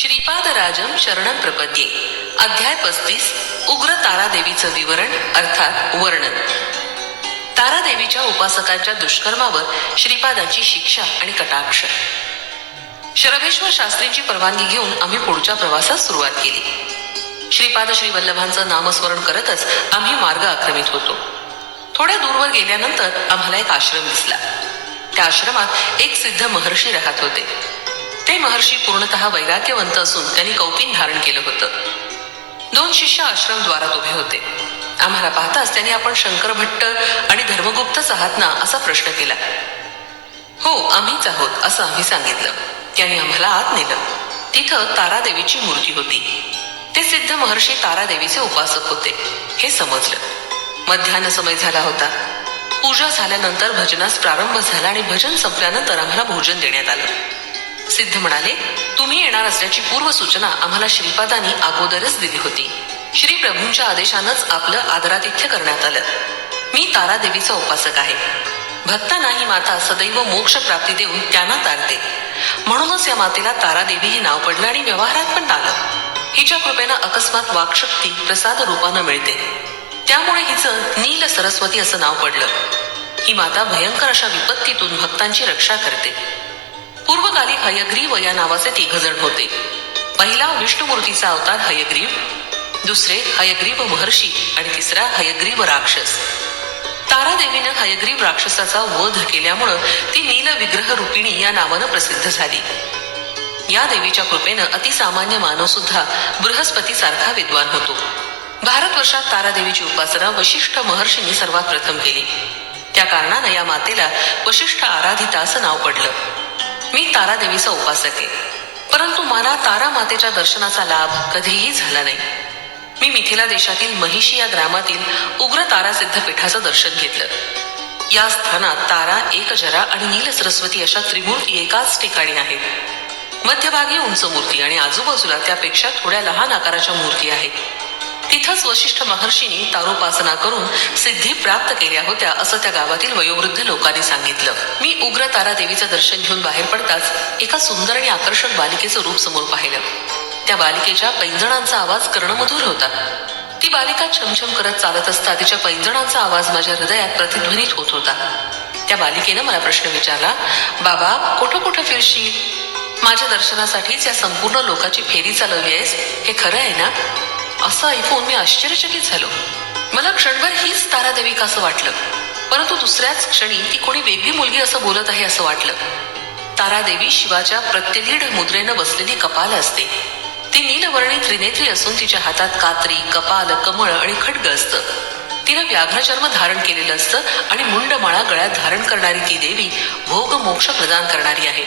श्रीपादराजम शरणम प्रपद्ये. अध्याय पस्तीस उग्र तारादेवीचं विवरण अर्थात वर्णन. तारादेवीच्या उपासकांच्या दुष्कर्मावर श्रीपादाची शिक्षा आणि कटाक्ष. शरभेश्वर शास्त्रींची परवानगी घेऊन आम्ही पुढच्या प्रवासास सुरुवात केली. श्रीपाद श्री वल्लभांचं नामस्मरण करतच आम्ही मार्ग आक्रमित होतो. थोड्या दूरवर गेल्यानंतर आम्हाला एक आश्रम दिसला. त्या आश्रमात एक सिद्ध महर्षी राहत होते. ते महर्षी पूर्णतः वैराग्यवंत असून त्यांनी कौपिन धारण केलं होतं. दोन शिष्य आश्रम द्वारात उभे होते. आम्हाला पाहताच त्यांनी आपण शंकर भट्ट आणि धर्मगुप्तच आहात ना असा प्रश्न केला. हो आम्हीच आहोत असं आम्ही सांगितलं. त्यांनी आम्हाला आत नेलं. तिथं तारादेवीची मूर्ती होती. ते सिद्ध महर्षी तारादेवीचे उपासक होते हे समजलं. मध्यान्ह समय झाला होता. पूजा झाल्यानंतर भजनास प्रारंभ झाला आणि भजन संपल्यानंतर आम्हाला भोजन देण्यात आलं. सिद्ध म्हणाले तुम्ही येणार असल्याची पूर्व सूचना आम्हाला श्रीपादांनी अगोदरच दिली होती. श्री प्रभूंच्या आदेशानंच आपलं आदरातिथ्य करण्यात आलं. मी तारादेवीचा उपासक आहे. भक्तांना ही माता सदैव मोक्ष प्राप्ती देऊन त्यांना तारते म्हणूनच या मातेला तारादेवी हे नाव पडलं आणि व्यवहारात पण आलं. हिच्या कृपेनं अकस्मात वाकशक्ती प्रसाद रूपानं मिळते. त्यामुळे हिचं नील सरस्वती असं नाव पडलं. ही माता भयंकर अशा विपत्तीतून भक्तांची रक्षा करते. पूर्वकाली हयग्रीव या नावाचे तिघजण होते. पहिला विष्णुमूर्तीचा अवतार हयग्रीव दुसरे हयग्रीव महर्षी आणि तिसरा हयग्रीव राक्षस. तारादेवीनं हयग्रीव राक्षसाचा वध केल्यामुळं ती नील विग्रह रुपिणी या नावानं प्रसिद्ध झाली. या देवीच्या कृपेनं अतिसामान्य मानव सुद्धा बृहस्पती सारखा विद्वान होतो. भारतवर्षात तारादेवीची उपासना वशिष्ठ महर्षींनी सर्वात प्रथम केली. त्या कारणानं या मातेला वशिष्ठ आराधिता असं नाव पडलं. मी तारादेवीचा उपासक आहे परंतु मला तारा मातेच्या दर्शनाचा लाभ कधीही झाला नाही. मी मिथिला देशातील महिषी या ग्रामातील उग्र तारा सिद्ध पीठाचं दर्शन घेतलं. या स्थानात तारा एकजरा आणि नील सरस्वती अशा त्रिमूर्ती एकाच ठिकाणी आहेत. मध्यभागी उंच मूर्ती आणि आजूबाजूला त्यापेक्षा थोड्या लहान आकाराच्या मूर्ती आहेत. तिथंच वशिष्ठ महर्षींनी तारोपासना करून सिद्धी प्राप्त केल्या होत्या असं त्या गावातील वयोवृद्ध लोकांनी सांगितलं. मी उग्र तारा देवीचं दर्शन घेऊन बाहेर पडताच एका सुंदर आणि आकर्षक बालिकेचं रूप समोर पाहिलं. त्या बालिकेच्या पैंजणांचा आवाज कर्णमधुर होता. ती बालिका छमछम करत चालत असता तिच्या पैंजणांचा आवाज माझ्या हृदयात प्रतिध्वनित होत होता. त्या बालिकेनं मला प्रश्न विचारला बाबा कुठं कुठं फिरशील? माझ्या दर्शनासाठीच या संपूर्ण लोकाची फेरी चालवली आहेस? हे खरं आहे ना? असं ऐकून मी आश्चर्यचकित झालो. मला क्षणभर हीच तारादेवी का असं वाटलं. परंतु दुसऱ्याच क्षणी ती कोणी वेगळी मुलगी असं बोलत आहे असं वाटलं. तारादेवी शिवाच्या प्रत्यलीढ मुद्रेनं बसलेली कपाल असते. ती नीलवर्णी त्रिनेत्री असून तिच्या हातात कात्री कपाल कमळ आणि खड्ग असतं. तिनं व्याघ्रचर्म धारण केलेलं असतं आणि मुंडमाळा गळ्यात धारण करणारी ती देवी भोग मोक्ष प्रदान करणारी आहे.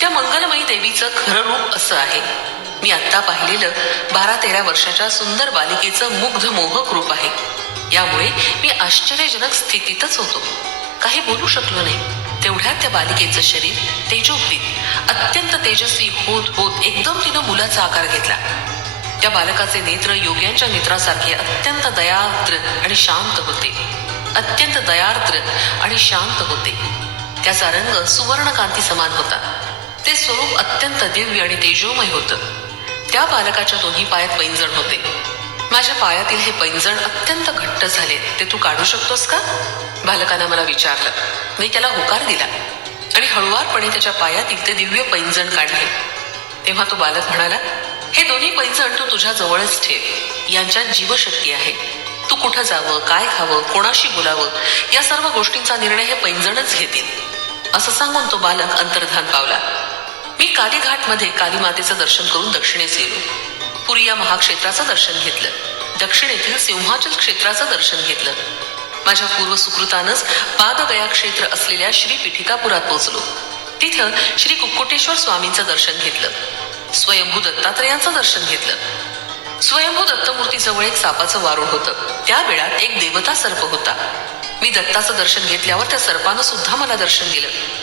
त्या मंगलमयी देवीचं खरं रूप असं आहे. मी आत्ता पाहिलेलं बारा तेरा वर्षाच्या सुंदर बालिकेचं मुग्ध मोहक रूप आहे. यामुळे मी आश्चर्यजनक स्थितीतच होतो. काही बोलू शकलो नाही. तेवढ्यात त्या बालिकेचं शरीर तेजोक्तीत अत्यंत तेजस्वी होत होत एकदम तिनं मुलाचा आकार घेतला. त्या बालकाचे नेत्र योग्यांच्या नेत्रासारखे अत्यंत दयार्द्र आणि शांत होते. अत्यंत दयार्द्र आणि शांत होते. त्याचा रंग सुवर्णकांती समान होता. ते स्वरूप अत्यंत दिव्य आणि तेजोमय होतं. त्या बालकाच्या दोन्ही पायात पैंजण होते. माझ्या पायातील हे पैंजण अत्यंत घट्ट झाले. ते तू काढू शकतोस का? बालकानं मला विचारलं. मी त्याला होकार दिला. आणि हळुवारपणे त्याच्या पायातील ते दिव्य पैंजण काढले. तेव्हा तो बालक म्हणाला हे दोन्ही पैंजण तू तुझ्या जवळच ठेव. यांच्यात जीवशक्ती आहे. तू कुठं जावं काय खावं कोणाशी बोलावं या सर्व गोष्टींचा निर्णय हे पैंजणच घेतील. असं सांगून तो बालक अंतर्धान पावला. मी कालीघाटमध्ये काली मातेचं दर्शन करून दक्षिणेस गेलो. पुरी या महाक्षेत्राचं दर्शन घेतलं. दक्षिणेतील सिंहाचल क्षेत्राचं दर्शन घेतलं. माझ्या पूर्व सुकृतानंच पादगया क्षेत्र असलेल्या श्री पिठिकापुरात पोहोचलो. तिथं श्री कुक्कुटेश्वर स्वामींचं दर्शन घेतलं. स्वयंभू दत्तात्रयांचं दर्शन घेतलं. स्वयंभू दत्तमूर्तीजवळ एक सापाचं वारूळ होतं. त्या वेळात एक देवता सर्प होता. मी दत्ताचं दर्शन घेतल्यावर त्या सर्पानं सुद्धा मला दर्शन दिलं.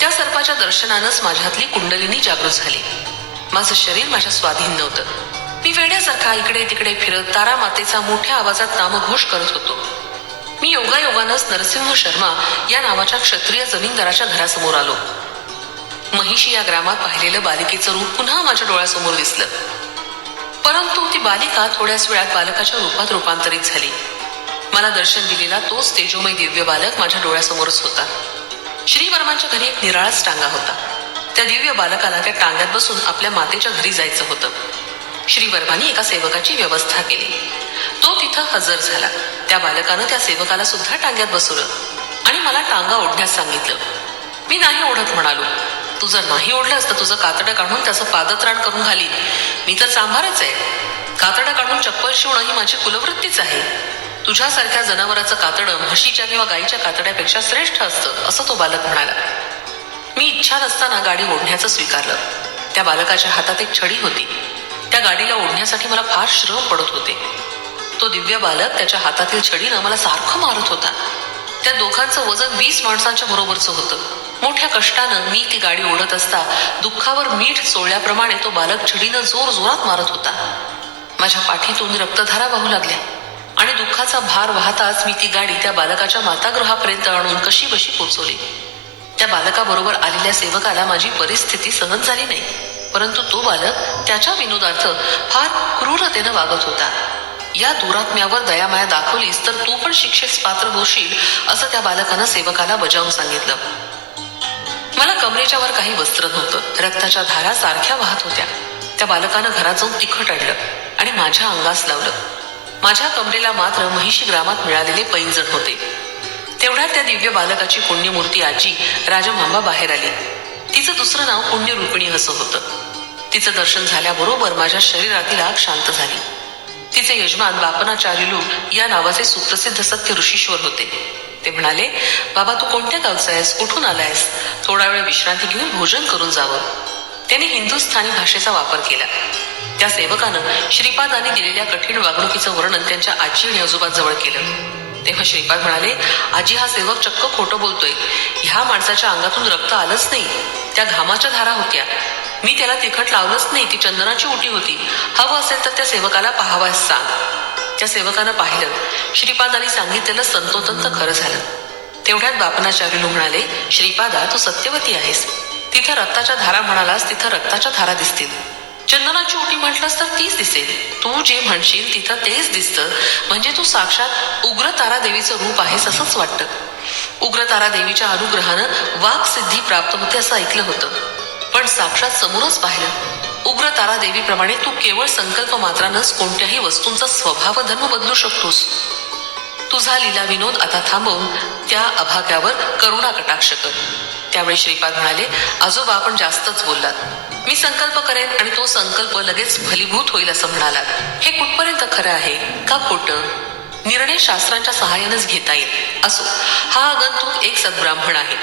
त्या सर्पाच्या दर्शनानंच माझ्यातली कुंडलिनी जागृत झाली. माझं शरीर माझ्या स्वाधीन नव्हतं. मी वेड्यासारखा इकडे तिकडे फिरत तारा मातेचा मोठ्या आवाजात नामघोष करत होतो. मी योगायोगानंच नरसिंह शर्मा या नावाच्या क्षत्रिय जमीनदाराच्या घरासमोर आलो. महिषी या ग्रामात पाहिलेलं बालिकेचं रूप पुन्हा माझ्या डोळ्यासमोर दिसलं. परंतु ती बालिका थोड्याच वेळात बालकाच्या रूपात रूपांतरित झाली. मला दर्शन दिलेला तोच तेजोमय दिव्य बालक माझ्या डोळ्यासमोरच होता. श्रीवर्मांच्या घरी एक निराळाच टांगा होता. त्या दिव्य बालकाला त्या टांग्यात बसून आपल्या मातेच्या घरी जायचं होतं. श्रीवर्मांनी एका सेवकाची व्यवस्था केली. तो तिथं हजर झाला. त्या बालकानं त्या सेवकाला सुद्धा टांग्यात बसवलं आणि मला टांगा ओढण्यास सांगितलं. मी नाही ओढत म्हणालो. तू जर नाही ओढलंस तर तुझं कातडं काढून त्याचं पादत्राण करून घाली मी तर सांभारच आहे. कातडं काढून चप्पल शिवणं ही माझी कुलवृत्तीच आहे. तुझ्यासारख्या जनावराचं कातडं म्हशीच्या किंवा गाईच्या कातड्यापेक्षा श्रेष्ठ असतं असं तो बालक म्हणाला. मी इच्छा नसताना गाडी ओढण्याचं स्वीकारलं. त्या बालकाच्या हातात एक छडी होती. त्या गाडीला ओढण्यासाठी मला फार श्रम पडत होते. तो दिव्य बालक त्याच्या हातातील छडीनं मला सारखं मारत होता. त्या दोघांचं वजन वीस माणसांच्या बरोबरचं होतं. मोठ्या कष्टानं मी ती गाडी ओढत असता दुःखावर मीठ चोळल्याप्रमाणे तो बालक छडीनं जोर जोरात मारत होता. माझ्या पाठीतून रक्तधारा वाहू लागल्या. आणि दुःखाचा भार वाहताच मी ती गाडी त्या बालकाच्या मातागृहापर्यंत आणून कशी बशी पोचवली. त्या बालकाबरोबर आलेल्या सेवकाला माझी परिस्थिती सहन झाली नाही परंतु तो बालक त्याच्या विनोदार्थ फार क्रूरतेनं वागत होता. या दुरात्म्यावर दयामाया दाखवलीस तर तू पण शिक्षेस पात्र होशील असं त्या बालकानं सेवकाला बजावून सांगितलं. मला कमरेच्या वर काही वस्त्र नव्हतं रक्ताच्या धारा सारख्या वाहत होत्या. त्या बालकानं घरात जाऊन तिखट आणलं आणि माझ्या अंगास लावलं. माझ्या कमरेला मात्र महिषी ग्रामात मिळालेले पैंजण होते. तेवढ्यात त्या दिव्य बालकाची पुण्यमूर्ती आजी राजमांबा बाहेर आली. तिचं दुसरं नाव पुण्य रुक्मिणी असं होतं. तिचं दर्शन झाल्याबरोबर माझ्या शरीरातील आग शांत झाली. तिचे यजमान बापनाचार्युलू या नावाचे सुप्रसिद्ध सत्य ऋषीश्वर होते. ते म्हणाले बाबा तू कोणत्या गावचा आहेस? कुठून आलायस थोडा वेळ विश्रांती घेऊन भोजन करून जावं. त्याने हिंदुस्थानी भाषेचा वापर केला. त्या सेवकानं श्रीपादांनी दिलेल्या कठीण वागणुकीचं वर्णन त्यांच्या आजी आणि आजोबाजवळ केलं. तेव्हा श्रीपाद म्हणाले आजी हा सेवक चक्क खोटं बोलतोय. ह्या माणसाच्या अंगातून रक्त आलंच नाही. त्या घामाच्या धारा होत्या. मी त्याला तिखट लावलंच नाही. ती चंदनाची उटी होती. हवं असेल तर त्या सेवकाला पाहावास सांग. त्या सेवकानं पाहिलं. श्रीपादांनी सांगितलेलं संतोतंत खरं झालं. तेवढ्यात बापनाचार्युलू म्हणाले श्रीपादा तू सत्यवती आहेस. तिथं रक्ताच्या धारा म्हणालास तिथं रक्ताच्या धारा दिसतील. चंदनाची उटी म्हटलंस तर तीच दिसेल. तू जे म्हणशील तिथं तेच दिसतं. म्हणजे तू साक्षात उग्र तारा देवीचं रूप आहेस असंच वाटतं. उग्र तारा देवीच्या अनुग्रहानं वाक सिद्धी प्राप्त होते असं ऐकलं होतं. पण साक्षात समोरच पाहिलं. उग्र तारा देवीप्रमाणे तू केवळ संकल्प मात्रानंच कोणत्याही वस्तूंचा स्वभाव धर्म बदलू शकतोस. तुझा लीला विनोद आता थांबवून त्या अभाग्यावर करुणा कटाक्ष कर. त्यावेळी श्रीपाद म्हणाले आजोबा आपण जास्तच बोललात. मी संकल्प करेन आणि तो संकल्प लगेच फलीभूत होईल असं म्हणालात हे कुठपर्यंत खरं आहे? का खोटं? निर्णय शास्त्रांच्या सहाय्यानेच घेता येईल. असो हा आगंतुक एक सद्ब्राह्मण आहे.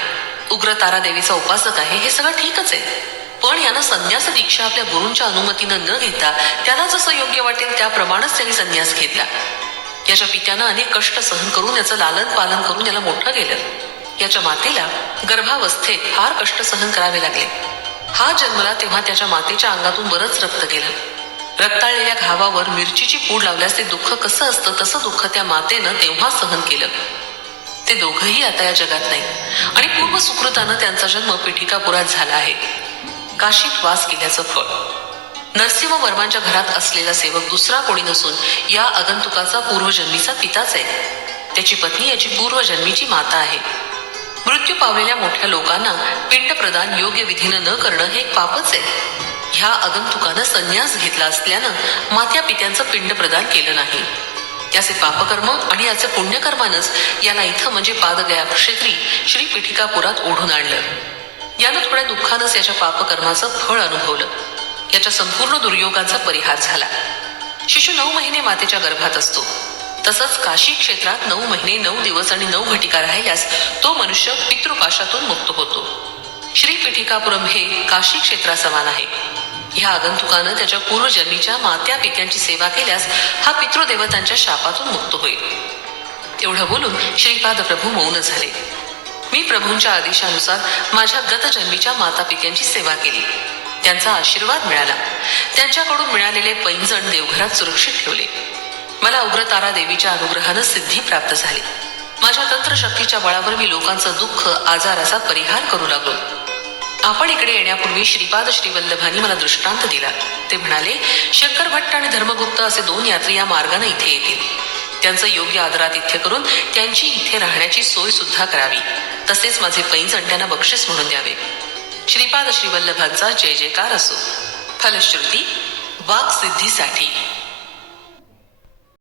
उग्र तारा देवीचा उपासक आहे हे सगळं ठीकच आहे. पण यानं संन्यास दीक्षा आपल्या गुरूंच्या अनुमतीनं न घेता त्याला जसं योग्य वाटेल त्याप्रमाणेच त्यांनी संन्यास घेतला. याच्या पित्यानं अनेक कष्ट सहन करून याचं लालन पालन करून याला मोठं केलं. याच्या मातेला गर्भावस्थेत फार कष्ट सहन करावे लागले. हा जन्मला तेव्हा त्याच्या मातेच्या अंगातून बरंच रक्त गेलं. रक्ताळलेल्या घावावर मिरचीची पूड लावल्यास ते दुःख कसं असतं तसं दुःख त्या मातेनं तेव्हा सहन केलं. ते दोघंही आता या जगात नाही. आणि पूर्व सुकृतानं त्यांचा जन्म पिठिकापुरात झाला आहे. काशीत वास केल्याचं फळ. नरसिंह वर्मांच्या घरात असलेला सेवक दुसरा कोणी नसून या आगंतुकाचा पूर्वजन्मीचा पिताच आहे. त्याची पत्नी याची पूर्वजन्मीची माता आहे. मृत्यू पावलेल्या मोठ्या लोकांना पिंड प्रदान योग्य विधीनं न करणं हे एक पापच आहे. ह्या आगंतुकानं संन्यास घेतला असल्यानं मात्या पित्यांचं पिंड प्रदान केलं नाही. याचे पापकर्म आणि याचे पुण्यकर्मानच याला इथं म्हणजे पादगया क्षेत्री श्री पिठिकापुरात ओढून आणलं. यानं थोड्या दुःखानंच याच्या पापकर्माचं फळ अनुभवलं. याच्या संपूर्ण दुर्योगाचा परिहार झाला. शिशु नऊ महिने मातेच्या गर्भात असतो. तसंच काशी क्षेत्रात नऊ महिने नऊ दिवस आणि नऊ घटिका राहिल्यास तो मनुष्य पितृपाशातून मुक्त होतो. श्री पिठिकापुरम हे काशी क्षेत्रासमान आहे. ह्या आगंतुकानं त्याच्या पूर्वजन्मीच्या मात्या पित्यांची सेवा केल्यास हा पितृदेवतांच्या शापातून मुक्त होईल. एवढं बोलून श्रीपाद प्रभू मौन झाले. मी प्रभूंच्या आदेशानुसार माझ्या गतजन्मीच्या माता पित्यांची सेवा केली. त्यांचा आशीर्वाद मिळाला. त्यांच्याकडून मिळालेले पैंजण देवघरात सुरक्षित ठेवले. मला उग्र तारा देवीच्या अनुग्रहानं सिद्धी प्राप्त झाली. माझ्या तंत्रशक्तीच्या बळावर मी लोकांचं दुःख आजाराचा परिहार करू लागलो. आपण इकडे येण्यापूर्वी श्रीपाद श्रीवल्लभांनी मला दृष्टांत दिला. ते म्हणाले शंकर भट्ट आणि धर्मगुप्त असे दोन यात्री या मार्गाने इथे येतील. त्यांचं योग्य आदरातिथ्य करून त्यांची इथे राहण्याची सोय सुद्धा करावी. तसेच माझे पैंजण त्यांना बक्षीस म्हणून द्यावे. श्रीपाद श्रीवल्लभांचा जय जयकार असो. फलश्रुती वाक्सिद्धीसाठी.